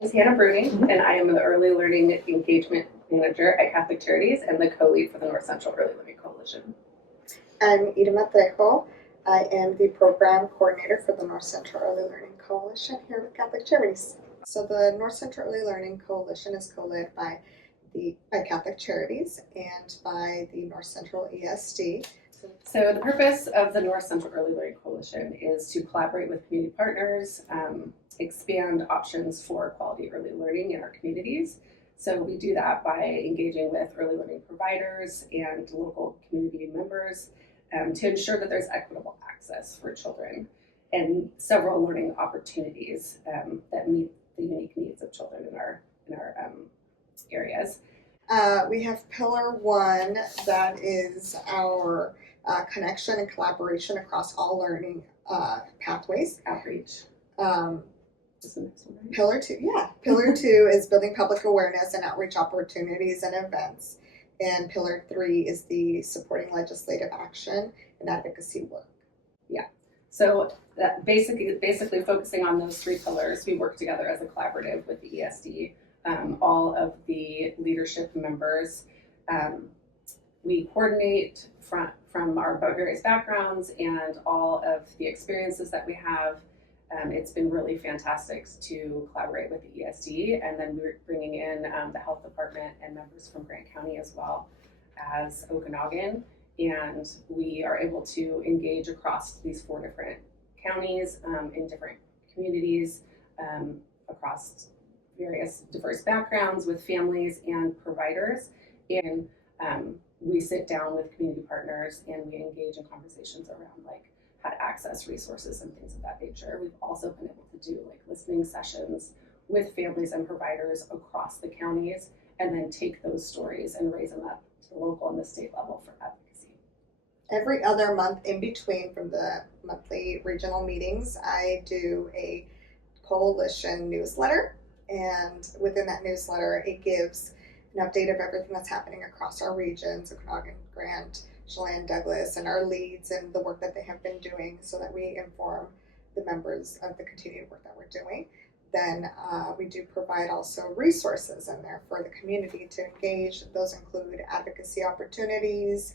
Is Hannah Bruning, and I am the Early Learning Engagement Manager at Catholic Charities and the co-lead for the North Central Early Learning Coalition. I'm Irma Trejo. I am the Program Coordinator for the North Central Early Learning Coalition here with Catholic Charities. So the North Central Early Learning Coalition is co-led by Catholic Charities and by the North Central ESD. So the purpose of the North Central Early Learning Coalition is to collaborate with community partners, expand options for quality early learning in our communities. So we do that by engaging with early learning providers and local community members to ensure that there's equitable access for children and several learning opportunities that meet the unique needs of children in our areas. We have Pillar 1, that is our connection and collaboration across all learning pathways. Outreach. Pillar 2 is building public awareness and outreach opportunities and events. And Pillar 3 is the supporting legislative action and advocacy work. Yeah. So that basically focusing on those three pillars, we work together as a collaborative with the ESD, all of the leadership members. We coordinate from our various backgrounds and all of the experiences that we have. It's been really fantastic to collaborate with the ESD, and then we're bringing in the health department and members from Grant County as well as Okanagan, and we are able to engage across these 4 different counties in different communities across various diverse backgrounds with families and providers, and we sit down with community partners and we engage in conversations around how to access resources and things of that nature. We've also been able to do listening sessions with families and providers across the counties and then take those stories and raise them up to the local and the state level for advocacy. Every other month in between from the monthly regional meetings, I do a coalition newsletter, and within that newsletter it gives an update of everything that's happening across our regions, Okanagan, Grant, Chelan, Douglas, and our leads and the work that they have been doing so that we inform the members of the continued work that we're doing. Then we do provide also resources in there for the community to engage. Those include advocacy opportunities,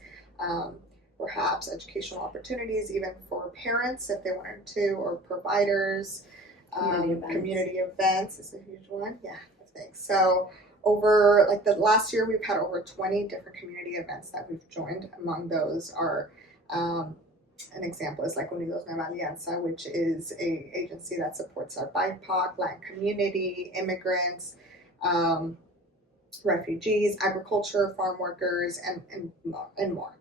perhaps educational opportunities even for parents if they wanted to, or providers. Community events is a huge one. Yeah, I think so. Over the last year, we've had over 20 different community events that we've joined. Among those are, an example is Unidos Nueva Alianza, which is a agency that supports our BIPOC, Latin community, immigrants, refugees, agriculture, farm workers, and more.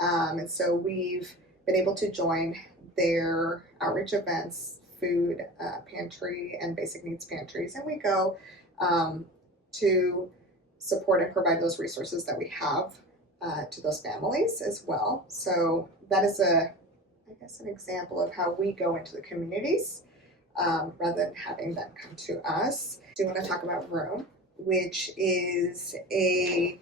And so we've been able to join their outreach events, food pantry and basic needs pantries, and we go to support and provide those resources that we have to those families as well. So that is an example of how we go into the communities rather than having them come to us. I do want to talk about Room, which is it's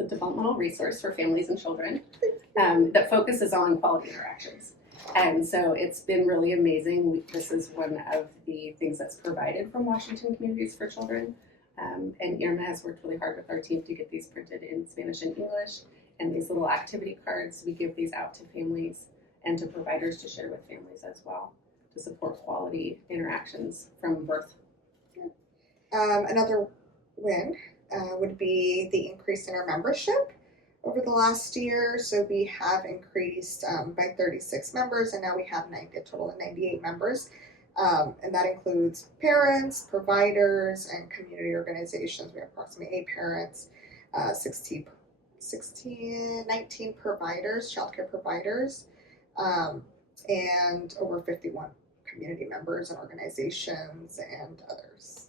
a developmental resource for families and children that focuses on quality interactions. And so it's been really amazing. This is one of the things that's provided from Washington Communities for Children. And Irma has worked really hard with our team to get these printed in Spanish and English. And these little activity cards, we give these out to families and to providers to share with families as well to support quality interactions from birth. Another win would be the increase in our membership over the last year. So we have increased by 36 members, and now we have a total of 98 members. And that includes parents, providers, and community organizations. We have approximately 8 parents, 19 providers, childcare providers, and over 51 community members and organizations and others.